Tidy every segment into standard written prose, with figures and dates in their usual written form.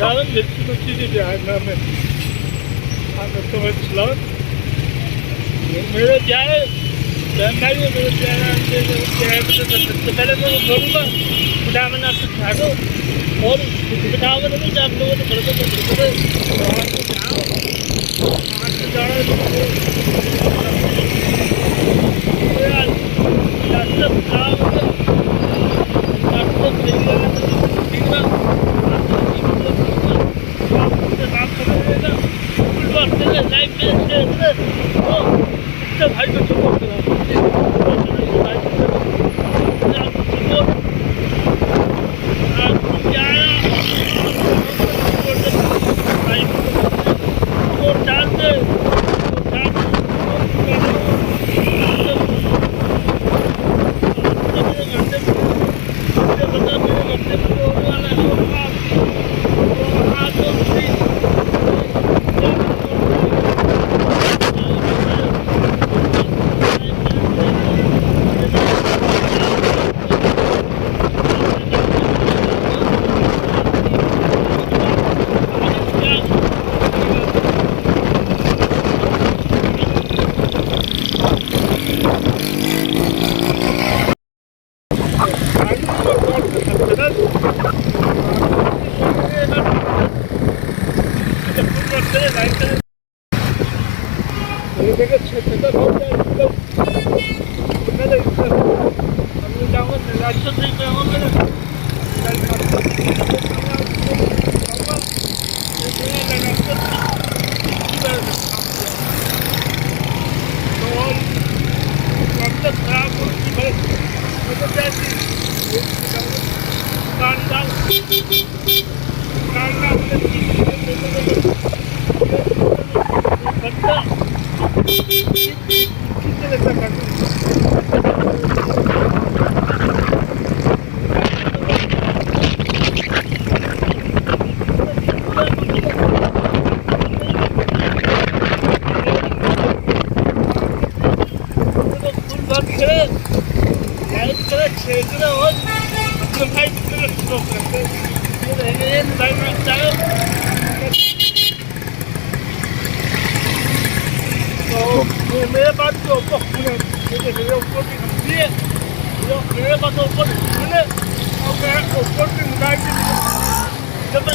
Daran letzte Notiz die Einnahme an der Torwärtsland. मेरा क्या है मैं भी मेरे प्यारा सबसे पहले मैं बोलूँगा बिठा मैंने आपको सिखा दो और बिठाओ मैंने भी आप लोगों ने बड़े भाई को सपोर्ट मेरे पास तो ऊपर मेरे ऊपर की कंपनी है मेरे पास ऊपर है और मैं ऊपर की मिलाई जब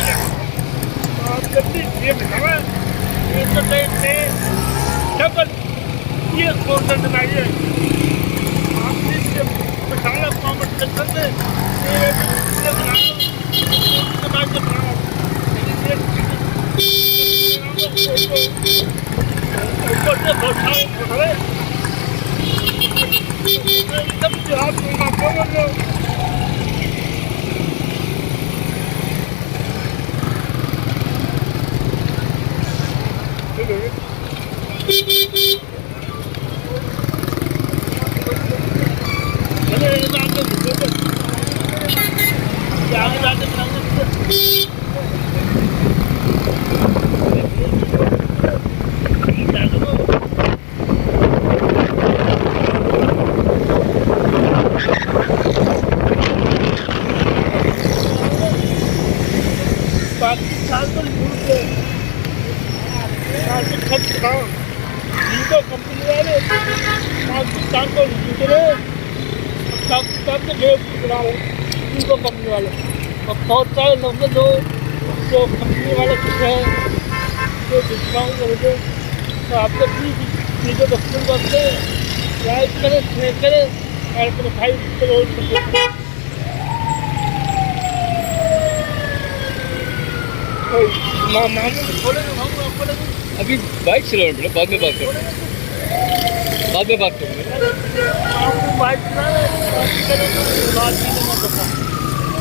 आप जब भी ये बतावा ये तो डबल ये कोर्स बनाइए आप इसके मसाला कॉमर्स सेक्टर में ये बनाओ इसके बाद जब बनाओ ऊपर से बैठाओ उठाए सब जहाज में बोल रहे हो कंपनी वाले पाकिस्तान को पाकिस्तान के भेज बनाओ उनको कंपनी वाले और बहुत सारे लोग जो कंपनी वाले कुछ हैं जो डिस्काउंट करते तो आप लोग भी चीज़ों को फुल करते लाइक करें शेयर करें और अपने भाई को अभी बाइक चला रहा बाद में बात करूँगा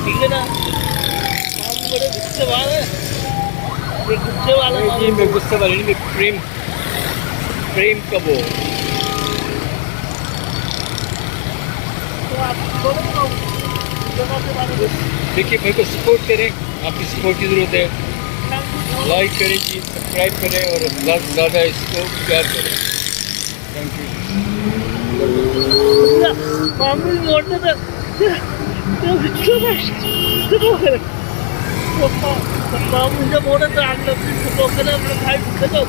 ठीक है ना बड़े गुस्से वाले ये गुस्से वाला ये मैं गुस्से वाले नहीं प्रेम का वो देखिए मेरे को सपोर्ट करें आपकी सपोर्ट की ज़रूरत है लाइक करें जी सब्सक्राइब करें और ज़्यादा से ज़्यादा इसको प्यार करें थैंक यू मुझे बोले तो आप लोग अपने भाई देखो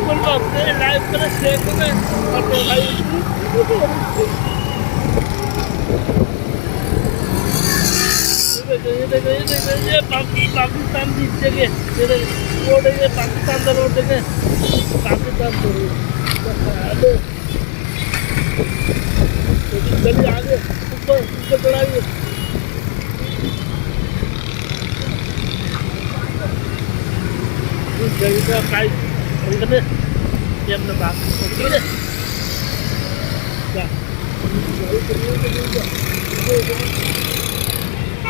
कौन अपने लाइव पर शेयर करें अपने भाई ये पाकिस्तान जीत जगह रोड है पाकिस्तान का रोड है पाकिस्तान हेलो चलिए आगे ऊपर ऊपर चढ़ाइए जगह का प्राइस खरीदने ये हमने बात ठीक है क्या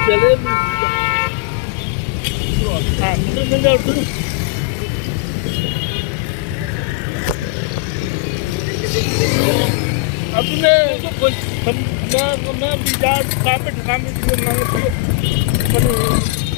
चले हाँ मिल जाओ अपने कोई मैं बिजार काम पे ठकाने के लिए मांगती है